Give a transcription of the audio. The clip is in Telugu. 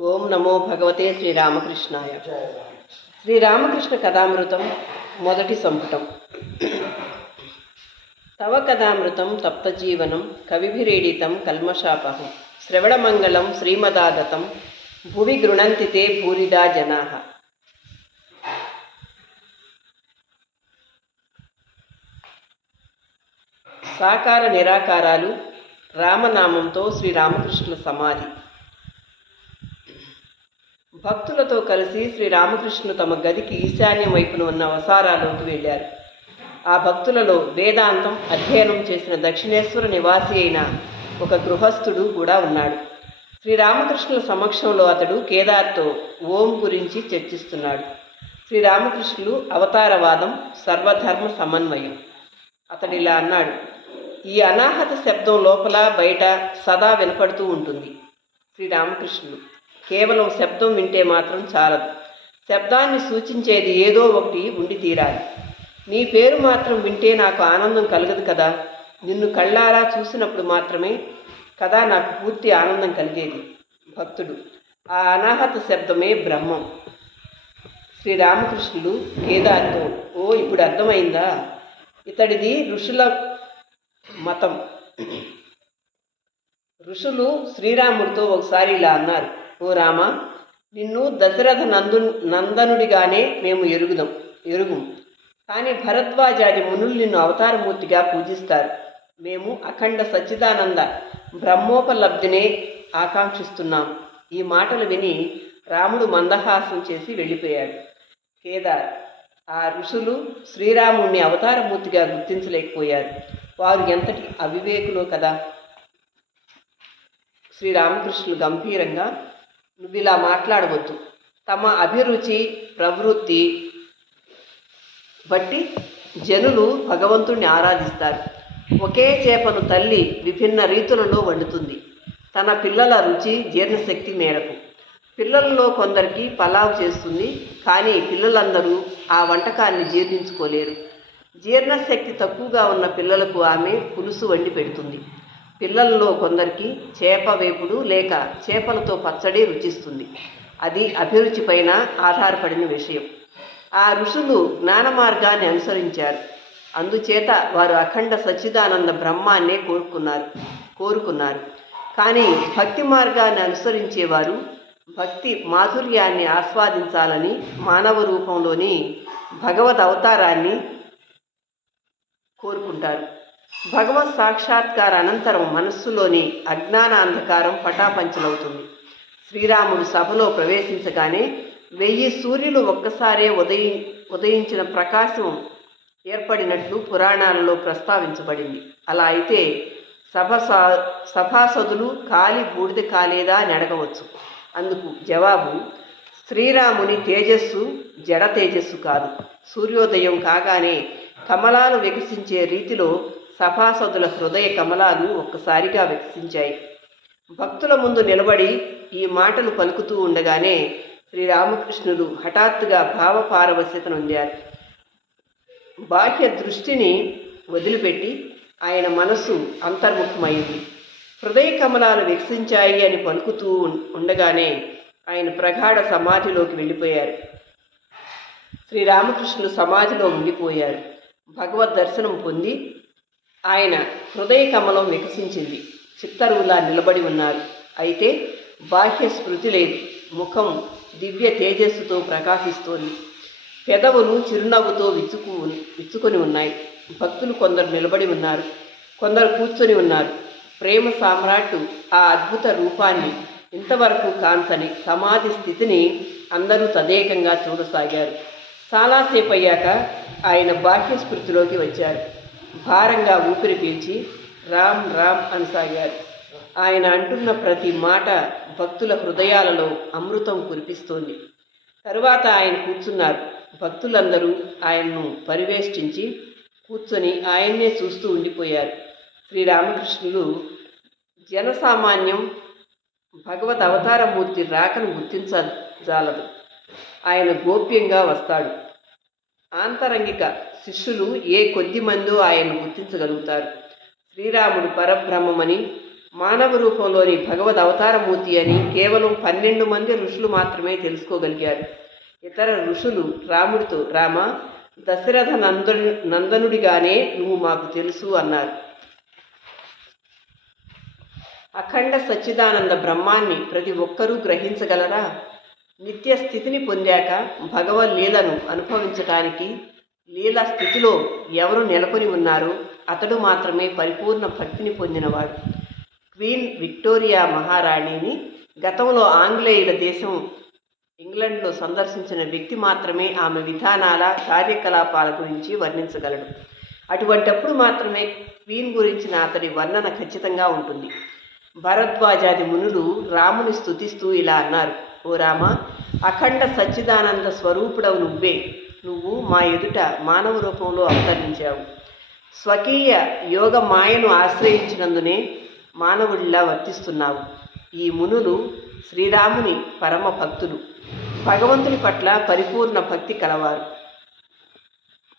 ఓం నమో భగవతే శ్రీరామకృష్ణాయ. శ్రీరామకృష్ణ కథామృతం మొదటి సంపుటం. తవ కథామృతం తప్తజీవనం కవిభిరీడితం కల్మషాపహం శ్రవణమంగళం శ్రీమదాగతం భువి గృణంతి తే భూరిదా జనాః. సాకార నిరాకారాలు రామనామంతో శ్రీరామకృష్ణ సమాధి. భక్తులతో కలిసి శ్రీరామకృష్ణులు తమ గదికి ఈశాన్యం వైపున ఉన్న వసారాలోకి వెళ్ళారు. ఆ భక్తులలో వేదాంతం అధ్యయనం చేసిన దక్షిణేశ్వర నివాసి అయిన ఒక గృహస్థుడు కూడా ఉన్నాడు. శ్రీరామకృష్ణుల సమక్షంలో అతడు కేదార్తో ఓం గురించి చర్చిస్తున్నాడు. శ్రీరామకృష్ణులు అవతారవాదం, సర్వధర్మ సమన్వయం. అతడిలా అన్నాడు: ఈ అనాహత శబ్దం లోపల బయట సదా వినపడుతూ ఉంటుంది. శ్రీరామకృష్ణులు: కేవలం శబ్దం వింటే మాత్రం చాలదు, శబ్దాన్ని సూచించేది ఏదో ఒకటి ఉండి తీరాలి. నీ పేరు మాత్రం వింటే నాకు ఆనందం కలగదు కదా. నిన్ను కళ్ళారా చూసినప్పుడు మాత్రమే కదా నాకు పూర్తి ఆనందం కలిగేది. భక్తుడు: ఆ అనాహత శబ్దమే బ్రహ్మం. శ్రీరామకృష్ణులు కేదార్తో: ఓ, ఇప్పుడు అర్థమైందా? ఇతడిది ఋషుల మతం. ఋషులు శ్రీరాముడితో ఒకసారి ఇలా అన్నారు: ఓ రామ, నిన్ను దశరథ నందనుడిగానే మేము ఎరుగుము, కానీ భరద్వాజాది మునులు నిన్ను అవతారమూర్తిగా పూజిస్తారు. మేము అఖండ సచ్చిదానంద బ్రహ్మోపలబ్ధినే ఆకాంక్షిస్తున్నాం. ఈ మాటలు విని రాముడు మందహాసం చేసి వెళ్ళిపోయాడు. కేదార్: ఆ ఋషులు శ్రీరాముడిని అవతారమూర్తిగా గుర్తించలేకపోయారు. వారు ఎంతటి అవివేకులో కదా. శ్రీరామకృష్ణులు గంభీరంగా: నువ్విలా మాట్లాడవద్దు. తమ అభిరుచి ప్రవృత్తి బట్టి జనులు భగవంతుణ్ణి ఆరాధిస్తారు. ఒకే చేపను తల్లి విభిన్న రీతులలో వండుతుంది, తన పిల్లల రుచి జీర్ణశక్తి మేరకు. పిల్లలలో కొందరికి పలావ్ చేస్తుంది, కానీ పిల్లలందరూ ఆ వంటకాన్ని జీర్ణించుకోలేరు. జీర్ణశక్తి తక్కువగా ఉన్న పిల్లలకు ఆమె పులుసు వండి పెడుతుంది. పిల్లలలో కొందరికి చేప వేపుడు లేక చేపలతో పచ్చడి రుచిస్తుంది. అది అభిరుచిపైన ఆధారపడిన విషయం. ఆ ఋషులు జ్ఞాన మార్గాన్ని అనుసరించారు. అందుచేత వారు అఖండ సచ్చిదానంద బ్రహ్మాన్నే కోరుకున్నారు. కానీ భక్తి మార్గాన్ని అనుసరించేవారు భక్తి మాధుర్యాన్ని ఆస్వాదించాలని మానవ రూపంలోని భగవద్ అవతారాన్ని కోరుకుంటారు. భగవత్ సాక్షాత్కార అనంతరం మనస్సులోని అజ్ఞాన అంధకారం పటాపంచలవుతుంది. శ్రీరాముడు సభలో ప్రవేశించగానే 1000 సూర్యులు ఒక్కసారే ఉదయించిన ప్రకాశం ఏర్పడినట్లు పురాణాలలో ప్రస్తావించబడింది. అలా అయితే సభాసదులు కాలి బూడిద కాలేదా అని అడగవచ్చు. అందుకు జవాబు: శ్రీరాముని తేజస్సు జడ తేజస్సు కాదు. సూర్యోదయం కాగానే కమలాలు వికసించే రీతిలో సభాసదుల హృదయ కమలాలు ఒక్కసారిగా వికసించాయి. భక్తుల ముందు నిలబడి ఈ మాటలు పలుకుతూ ఉండగానే శ్రీరామకృష్ణులు హఠాత్తుగా భావపారవశ్యత నొందారు. బాహ్య దృష్టిని వదిలిపెట్టి ఆయన మనసు అంతర్ముఖమైంది. హృదయ కమలాలు వికసించాయి అని పలుకుతూ ఉండగానే ఆయన ప్రగాఢ సమాధిలోకి వెళ్ళిపోయారు. శ్రీరామకృష్ణులు సమాధిలో ఉండిపోయారు. భగవద్ దర్శనం పొంది ఆయన హృదయ కమలం వికసించింది. చిత్తరువులా నిలబడి ఉన్నారు. అయితే బాహ్య స్మృతి లేదు. ముఖం దివ్య తేజస్సుతో ప్రకాశిస్తోంది. పెదవులు చిరునవ్వుతో విచ్చుకొని ఉన్నాయి. భక్తులు కొందరు నిలబడి ఉన్నారు, కొందరు కూర్చొని ఉన్నారు. ప్రేమ సామ్రాట్టు ఆ అద్భుత రూపాన్ని, ఇంతవరకు కాంచని సమాధి స్థితిని అందరూ తదేకంగా చూడసాగారు. చాలాసేపు అయ్యాక ఆయన బాహ్య స్మృతిలోకి వచ్చారు. భారంగా ఊపిరి పీల్చి రామ్ రామ్ అనసాగారు. ఆయన అంటున్న ప్రతి మాట భక్తుల హృదయాలలో అమృతం కురిపిస్తోంది. తరువాత ఆయన కూర్చున్నారు. భక్తులందరూ ఆయన్ను పరివేష్టించి కూర్చొని ఆయన్నే చూస్తూ ఉండిపోయారు. శ్రీరామకృష్ణులు జనసామాన్యం భగవద్ అవతారమూర్తి రాకను గుర్తించజాలదు. ఆయన గోప్యంగా వస్తాడు. ఆంతరంగిక శిష్యులు ఏ కొద్ది మందో ఆయన్ను గుర్తించగలుగుతారు. శ్రీరాముడు పరబ్రహ్మమని, మానవ రూపంలోని భగవద్ అవతారమూర్తి అని కేవలం 12 మంది ఋషులు మాత్రమే తెలుసుకోగలిగారు. ఇతర ఋషులు రాముడితో, రామ, దశరథ నందనుడిగానే నువ్వు మాకు తెలుసు అన్నారు. అఖండ సచ్చిదానంద బ్రహ్మాన్ని ప్రతి ఒక్కరూ గ్రహించగలరా? నిత్య స్థితిని పొందాక భగవద్ లీలను అనుభవించటానికి లీలా స్థితిలో ఎవరు నెలకొని ఉన్నారో అతడు మాత్రమే పరిపూర్ణ భక్తిని పొందినవాడు. క్వీన్ విక్టోరియా మహారాణిని గతంలో ఆంగ్లేయుల దేశం ఇంగ్లండ్లో సందర్శించిన వ్యక్తి మాత్రమే ఆమె విధానాల, కార్యకలాపాల గురించి వర్ణించగలడు. అటువంటప్పుడు మాత్రమే క్వీన్ గురించిన అతడి వర్ణన ఖచ్చితంగా ఉంటుంది. భరద్వాజాది మునులు రాముని స్తుతిస్తూ ఇలా అన్నారు: ఓ రామ, అఖండ సచ్చిదానంద స్వరూపుడవు నువ్వే. నువ్వు మా ఎదుట మానవ రూపంలో అవతరించావు. స్వకీయ యోగ మాయను ఆశ్రయించినందునే మానవుడిలా వర్తిస్తున్నావు. ఈ మునులు శ్రీరాముని పరమ భక్తులు, భగవంతుని పట్ల పరిపూర్ణ భక్తి కలవారు.